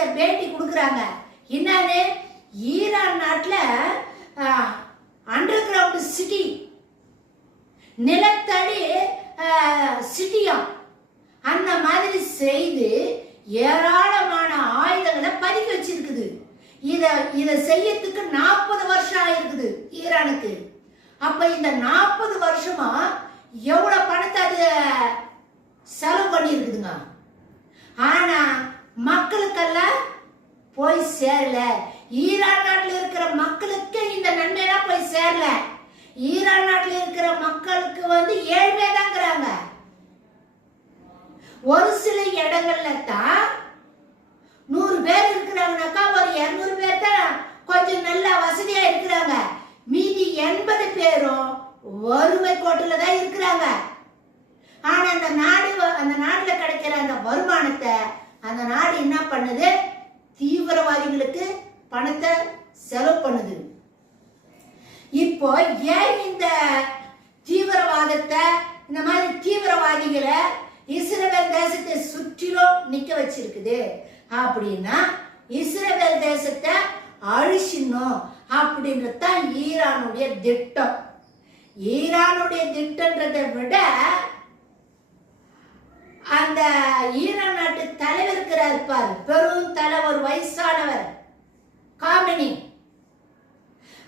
இந்த பேட்டி கொடுக்குறாங்க. என்னன்னு, ஈரான் நாட்டில் அண்டர் கிரவுண்ட் சிட்டி, நிலத்தடி சிட்டியாம், அந்த மாதிரி செய்து ஏராளமான ஆயுதங்களை பதுக்கி வச்சிருக்குது. இத செய்யறதுக்கு 40 வருஷம் ஆயிருக்குது ஈரானுக்கு. அப்ப இந்த 40 வருஷமா எவ்வளவு பணத்தை அது செலவு பண்ணி இருக்குதுங்க. ஆனா மக்களுக்கெல்லாம் போய் சேரல. ஈரான் நாட்டில் இருக்கிற மக்களுக்கு இந்த நன்மையெல்லாம் போய் சேரல. ஈரான் நாட்டில் இருக்கிற மக்களுக்கு ஏழ்மையா தாங்கிறாங்க. ஒரு சில இடங்கள்ல தான் 100 பேர் இருக்கிறாங்கனாக்கா ஒரு 200 பேர் தான் கொஞ்சம் நல்லா வசதியா இருக்கிறாங்க. மீதி 80 பேரும் வறுமை கோட்டுல தான் இருக்கிறாங்க. ஆனா அந்த நாட்டுல கிடைக்கிற அந்த வருமானத்தை அந்த நாடு என்ன பண்ணுது, தீவிரவாதிகளுக்கு பணத்தை செலவு பண்ணுது. இப்போ ஏன் இந்த தீவிரவாதத்தை, இந்த மாதிரி தீவிரவாதிகளை இஸ்ரேல் தேசத்தை சுற்றிலும் நிக்க வச்சிருக்குது அப்படின்னா, இஸ்ரேல் தேசத்தை அழிச்சிடணும் அப்படின்றதான் ஈரானுடைய திட்டம். ஈரானுடைய திட்டன்றதை விட அந்த ஈரான் நாட்டு தலைவர் இருக்கிறார் பாரு, பெரும் தலைவர், வயசானவர் காமெனி.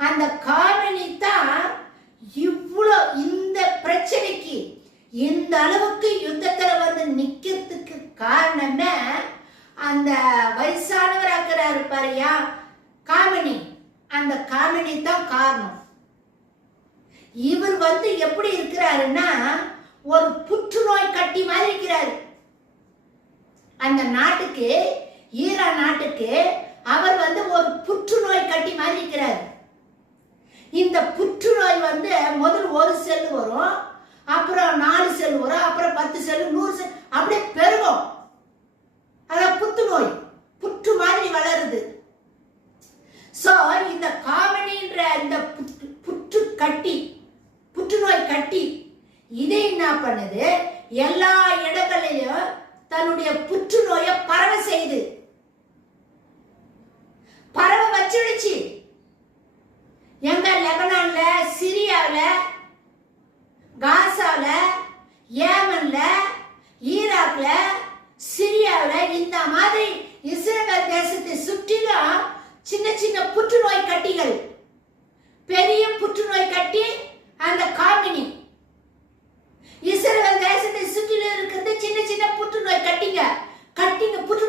அந்த காமெனி தான் இவ்வளோ இந்த பிரச்சனைக்கு இந்த அளவுக்கு யுத்தத்துல நிக்கிறதுக்கு காரணமே அந்த வயசானவர் இருக்கிறாரு பாரியா காமெனி. அந்த காமெனி தான் காரணம். இவர் எப்படி இருக்கிறாருன்னா, ஒரு புற்றுநோய் கட்டி மாதிரி இருக்கிறாரு. அந்த நாட்டுக்கு, ஈரான் நாட்டுக்கு அவர் ஒரு புற்றுநோய் கட்டி மாதிரி இருக்கிறார். இந்த புற்றுநோய் முதல் 1 செல் வரும், அப்புறம் 4 செல் வரும், அப்புறம் 10 செல், 100 செல், அப்படியே பெருகும். அதான் புற்றுநோய், புற்று மாதிரி வளருது. சோ இந்த காமெனின்ற இந்த புற்றுநோய் கட்டி இதை என்ன பண்ணுது, எல்லா இடங்களிலும் தன்னுடைய புற்றுநோயை பரவ செய்து பரவ வச்சிடுச்சு. எங்க லெபனான்ல, சிரியாவில, காசாவில, ஏமன்ல, ஈராக்ல, சிரியாவில, இந்த மாதிரி இஸ்ரேல் தேசத்தை சுற்றிலும் சின்ன சின்ன புற்றுநோய் கட்டிகள், பெரிய புற்றுநோய் கட்டி அந்த காமினி. இஸ்ரேல் தேசத்தை சுற்றிலும் இருக்கிறது சின்ன சின்ன புற்றுநோய் கட்டிங்க புற்று